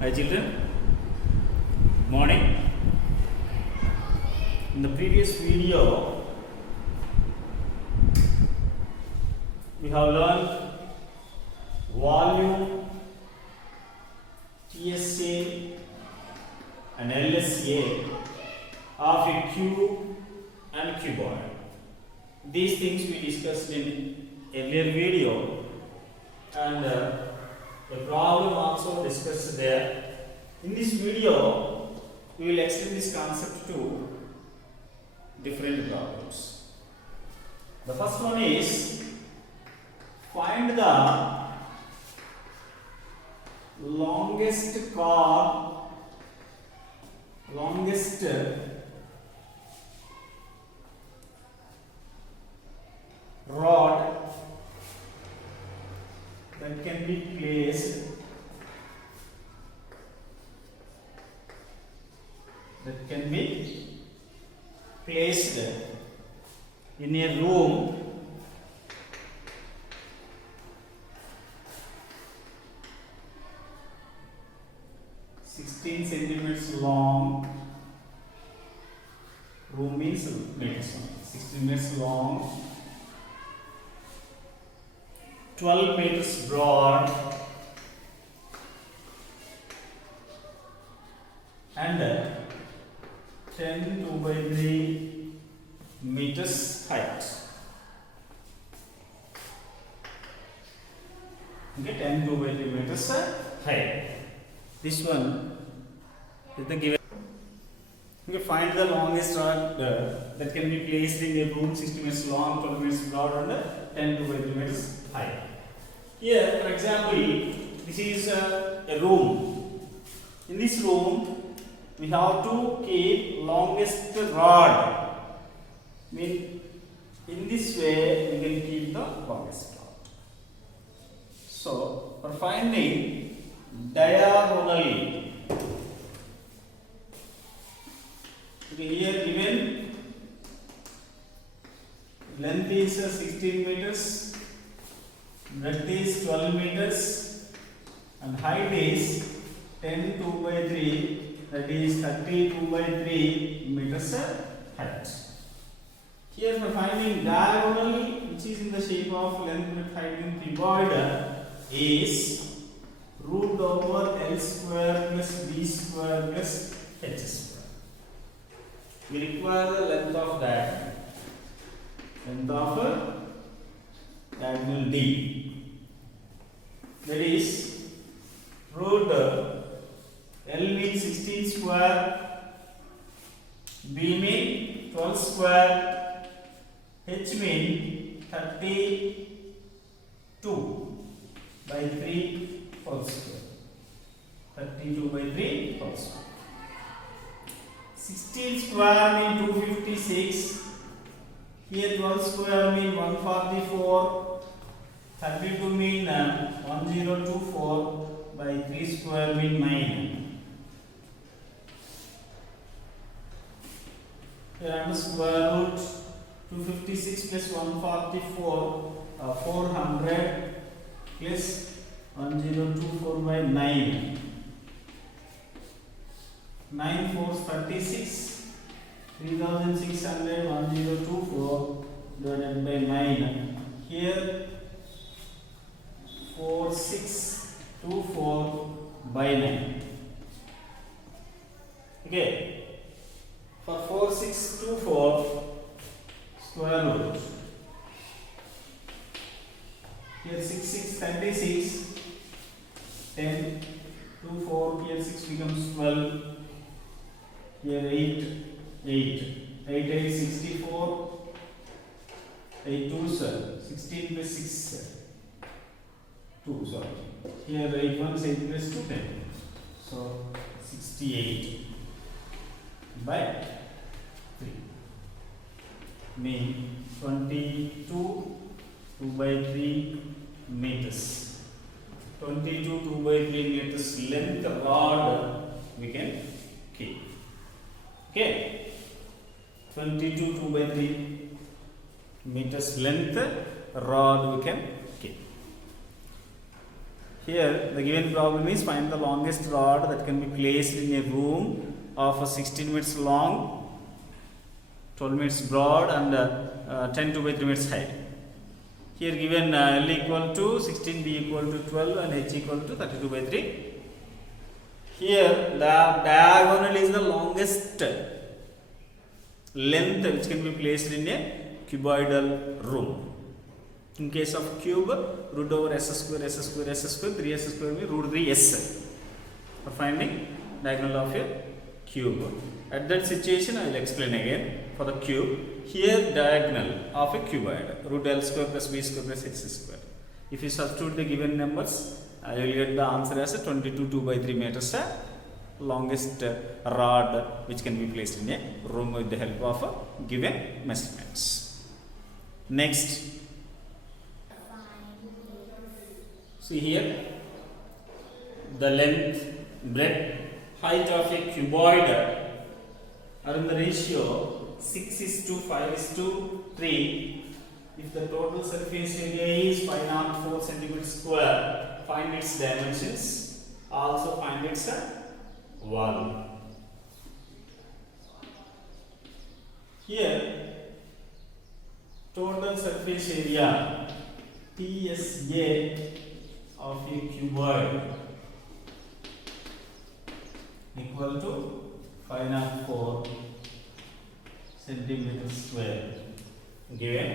Hi children, morning. In the previous video, we have learned volume, TSA and LSA of a cube and cuboid. These things we discussed in earlier video, and a problem also discussed there. In this video, we will extend this concept to different problems. The first one is find the longest rod that can be placed in a room centimeters long. Room means meters, 16 meters long, 12 meters broad, and 10 2/3 meters height. Okay, 10 2/3 meters height. This one is the given. Okay, find the longest rod that can be placed in a room 60 meters long, 12 meters broad, and 10 2/3 meters high. Here, for example, this is a room. In this room, we have to keep longest rod. In this way, we can keep the longest rod. So, for finding diagonally, here given length is 16 meters, breadth is 12 meters, and height is 10 2/3, that is 30 2/3 meters height. Here for finding diagonally, which is in the shape of length with height in cuboid, is root over L square plus B square plus H square. We require the length of diagonal D. That is root L means 16 square, B means 12 square, H means 32/3 whole square. 32/3 whole square. 16 square means 256. Here 12 square means 144. 32 means 1024 by 3 square means 9. Here under square root 256 plus 144, 400 plus 1024 by 9. 9 4s 36, 3600, 1024 divided by 9. Here 4624 by 9. Okay, for 4624 square root. Here 36 10 24, here 6 becomes 12. Here 8 64, 8 2s 16 plus 6 2, sorry. Here 8 1 is 8 plus 2 10. So 68 by 3 mean 22 2/3 meters. 22 2/3 meters length rod we can keep. Okay, 22 2/3 meters length rod we can keep. Here the given problem is find the longest rod that can be placed in a room of 16 meters long, 12 meters broad and 10 to by 3 meters high. Here given L equal to 16, B equal to 12 and H equal to 32 by 3. Here the diagonal is the longest length which can be placed in a cuboidal room. In case of cube, root over s square, 3s square will be root 3s for finding diagonal of a cube. At that situation, I will explain again for the cube. Here, diagonal of a cuboid, root L square plus B square plus H square. If you substitute the given numbers, I will get the answer as a 22 2 by 3 meters, longest rod which can be placed in a room with the help of given measurements. Next, see here the length, breadth, height of a cuboid are in the ratio 6:5:3. If the total surface area is 504 centimeters square, find its dimensions. Also find its volume. Here, total surface area TSA of a cuboid equal to 504 centimeters square. Given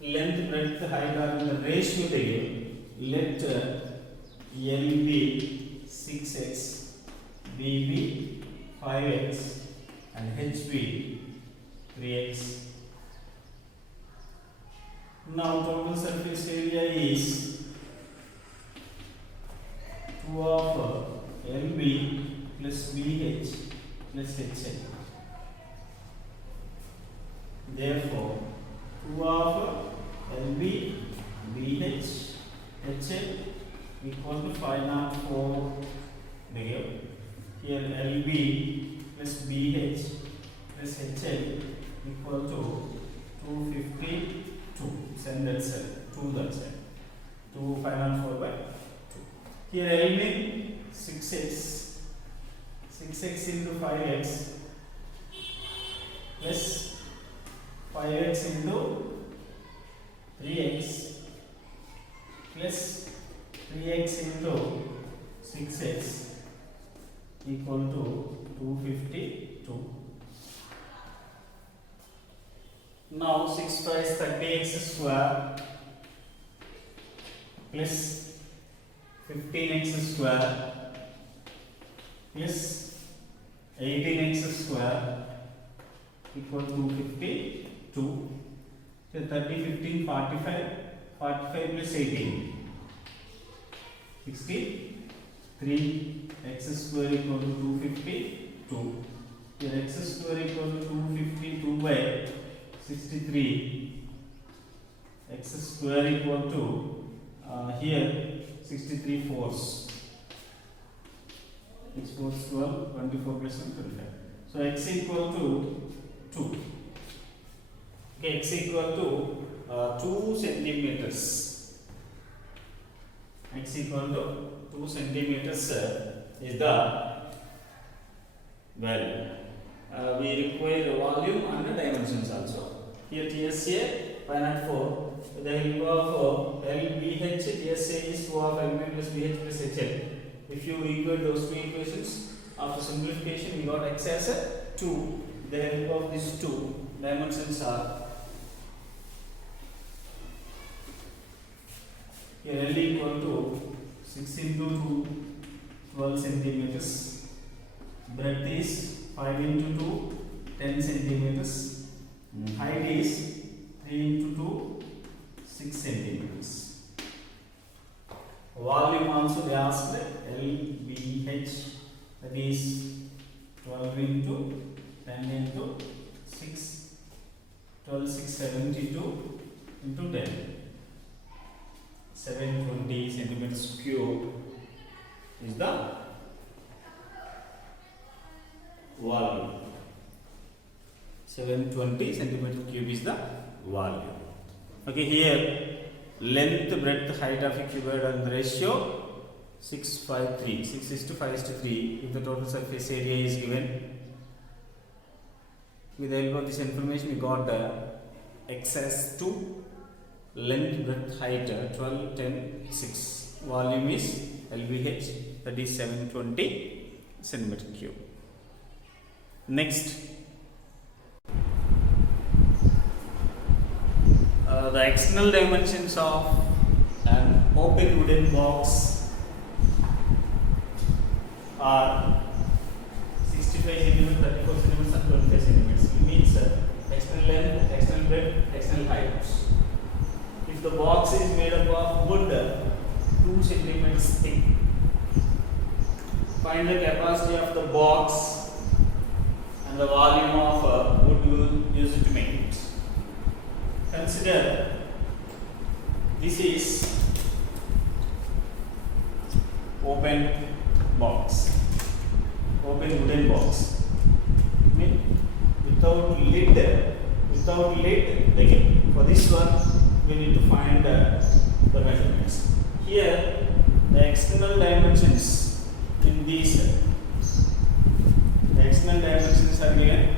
length, breadth, height are in the ratio table. Let LB 6x, BB 5x and HB 3x. Now total surface area is 2 of LB plus BH plus HL. Therefore, 2 of LB, BH, HL equal to 504. Here LB plus BH plus HL equal to 252. Send that side, 2 that side. 2 504 by 2. Here LB 6x. 6x into 5x plus 5x into 3x plus 3x into 6x equal to 252. Now 6 by 30x square plus 15x square plus 18x square equal to 252. So 30, 15, 45, 45 plus 18, 63. X square equal to 252. Here x square equal to 252 by 63. X square equal to here 63 fours. X fours 12, 24 plus 1, 25. So x equal to 2. Okay, x equal to 2 centimeters. X equal to 2 centimeters is the value. We require volume and dimensions also. Here TSA 504. With the help of LBH, TSA is 2 of LB plus BH plus HL. If you equate those two equations, after simplification we got x as 2. With the help of these two, dimensions are here L equal to 6 into 2, 12 centimeters. Breadth is 5 into 2, 10 centimeters. Height is 3 into 2, 6 centimeters. Volume also they asked LBH, that is 12 into 10 into 6, 12, 6, 72 into 10. 720 centimeters cube is the volume. 720 centimeter cube is the volume. Okay, here length, breadth, height of a cuboid and the ratio 653, 6 is to 5 is to 3. If the total surface area is given, with the help of this information we got the access to length, breadth, height 12, 10, 6. Volume is LBH, that is 720 centimeter cube. Next, the external dimensions of an open wooden box are 65 cm, 34 cm and 25 cm. It means external length, external breadth, external height. If the box is made up of wood 2 cm thick, find the capacity of the box and the volume of wood you will use to make it. Consider this is open box, open wooden box. I mean, without lid again. For this one, we need to find the measurements. Here, the external dimensions in these, the external dimensions are given.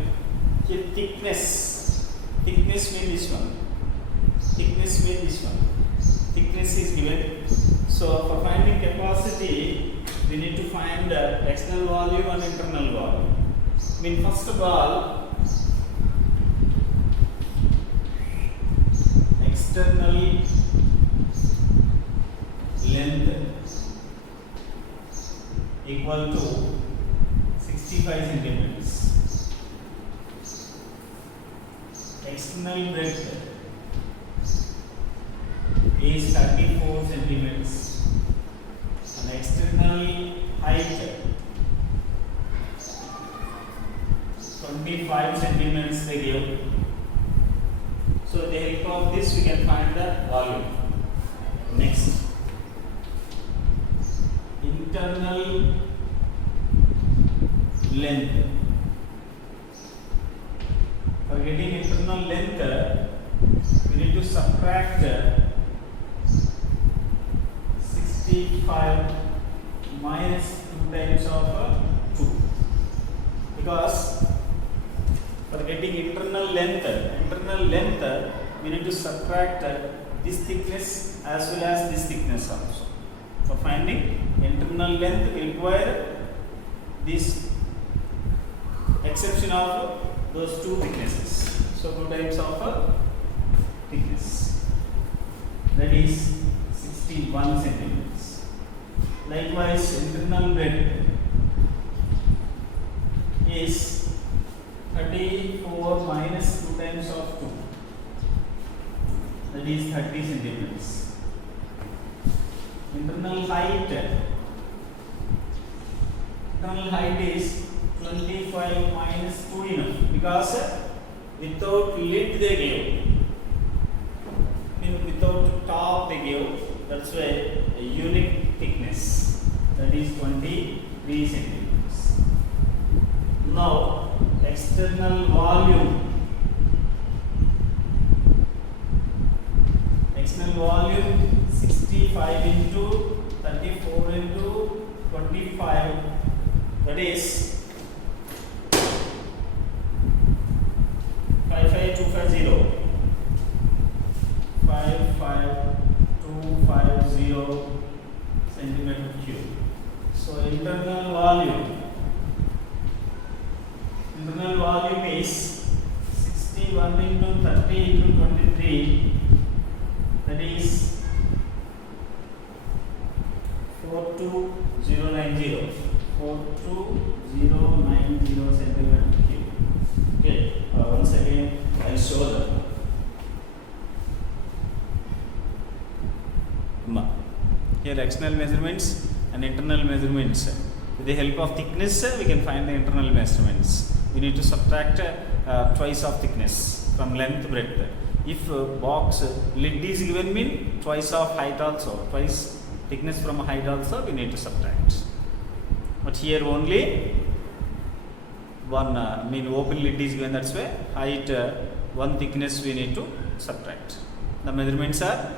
Here, thickness means this one. Thickness means this one. Thickness is given. So, for finding capacity, we need to find external volume and internal volume. I mean, first of all, external length equal to 65 centimeters. External breadth is 34 centimeters. And external height 25 centimeters they give. So with the help of this we can find the volume. Next, internal length. For getting internal length, we need to subtract 65 minus 2 times of 2, because for getting internal length we need to subtract this thickness as well as this thickness also. For finding internal length we require this exception of those two thicknesses. So 2 times of thickness, that is 61 centimeters. Likewise, internal breadth is 34 minus 2 times of 2, that is 30 centimeters. Internal height is 25 minus 2 enough, because without lid they gave, without top they gave. That's why a unique thickness, that is 23 centimeters. Now, external volume. External volume 65 into 34 into 25, that is 55250. 55250 centimeter cube. So internal volume is 61 into 30 into 23, that is 42090 centimeter cube. Okay, once again I'll show that. Here external measurements and internal measurements. With the help of thickness we can find the internal measurements. We need to subtract twice of thickness from length, breadth. If box lid is given, mean twice of height also, twice thickness from height also we need to subtract. But here only one open lid is given, that's why height one thickness we need to subtract. The measurements are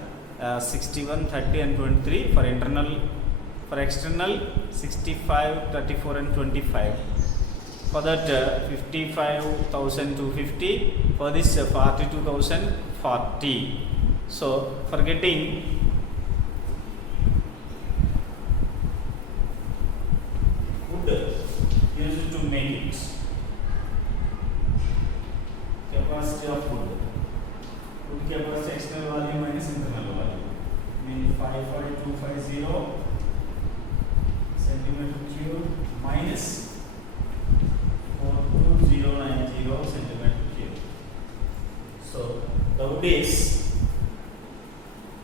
61, 30 and 23 for internal For external 65, 34 and 25. For that 55,250. For this 42,040. So for getting wood used to make it, capacity of wood capacity external volume minus internal volume, mean 55250 centimeter cube minus 42090 centimeter cube. So the wood is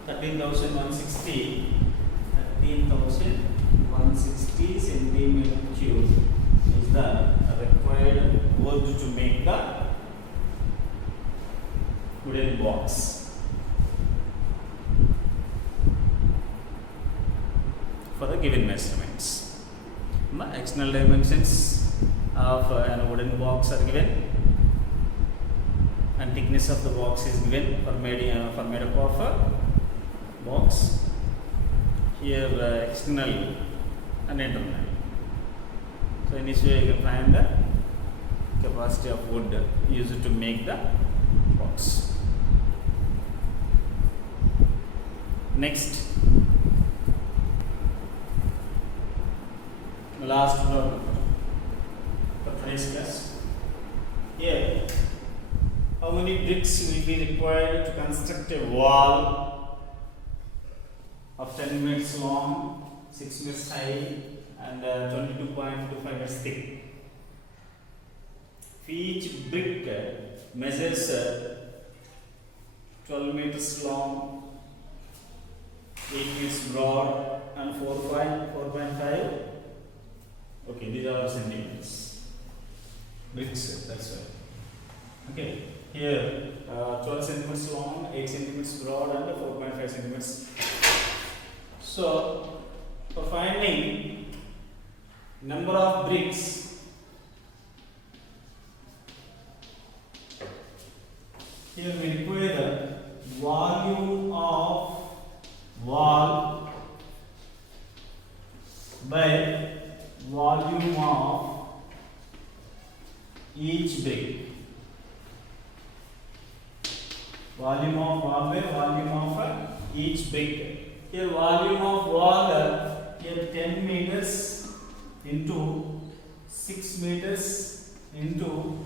13,160 centimeter cube is the required wood to make the wooden box. For the given measurements, the external dimensions of a wooden box are given, and thickness of the box is given for made up of a box. Here external and internal. So in this way you can find the capacity of wood used to make the box. Next, the last problem for today's class. Here, how many bricks will be required to construct a wall of 10 meters long, 6 meters high, and 22.25 meters thick? Each brick measures 12 meters long, 8 meters broad, and 4.5. Okay, these are centimeters. Bricks, that's right. Okay, here 12 centimeters long, 8 centimeters broad, and 4.5 centimeters. So, for finding number of bricks, here we require the volume of wall by volume of each brick. Volume of wall by volume of each brick. Here volume of wall, here 10 meters into 6 meters into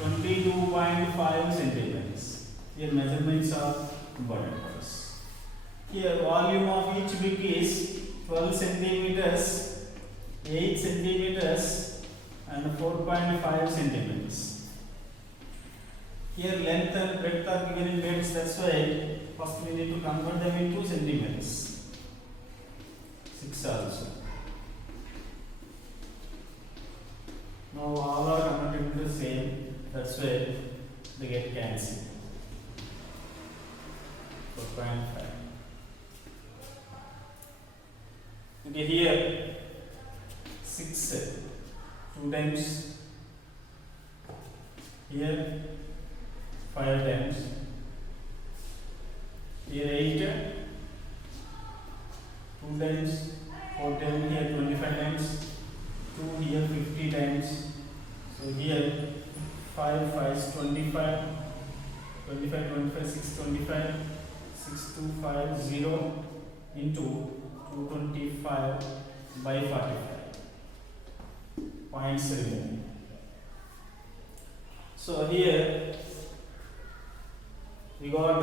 22.5 centimeters. Here measurements are important for us. Here volume of each brick is 12 centimeters, 8 centimeters, and 4.5 centimeters. Here length and breadth are given in meters, that's why first we need to convert them into centimeters. 6 also. Now all are converted into the same, that's why they get cancelled. 4.5. Okay, here 6 2 times, here 5 times, here 8 2 times, 4 times, here 25 times, 2 here 50 times. So here 5 5 25, 25 25 6 25, 6 2 5 0 into 225 by 45. Points remaining. So here we got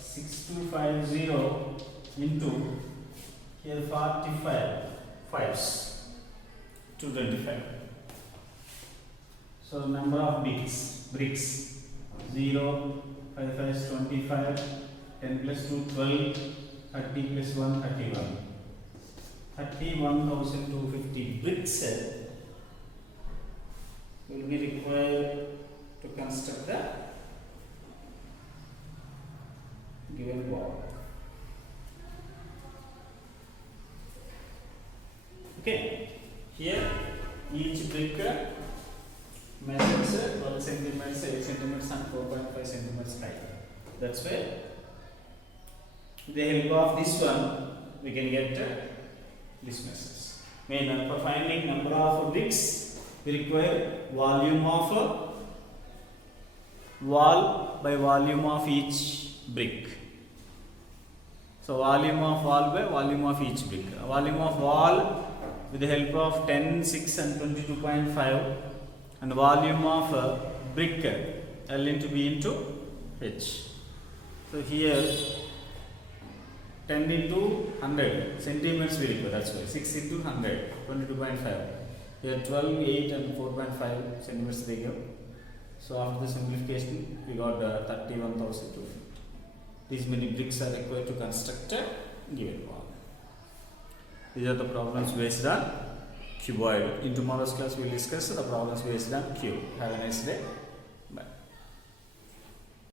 6250 into here 45 fives 225. So number of bricks 0 5 5 25, 10 plus 2 12, 30 plus 1 31. 31,250 bricks will be required to construct the given wall. Okay, here each brick measures 12 centimeters, 8 centimeters, and 4.5 centimeters height. That's why, with the help of this one, we can get these measures. For finding number of bricks, we require volume of wall by volume of each brick. So volume of wall by volume of each brick. Volume of wall with the help of 10, 6 and 22.5, and volume of brick L into B into H. So here 10 into 100 centimeters we require, that's why 6 into 100, 22.5. Here 12, 8 and 4.5 centimeters they give. So after the simplification we got 31,250. These many bricks are required to construct a given wall. These are the problems based on cuboid. In tomorrow's class we will discuss the problems based on cube. Have a nice day.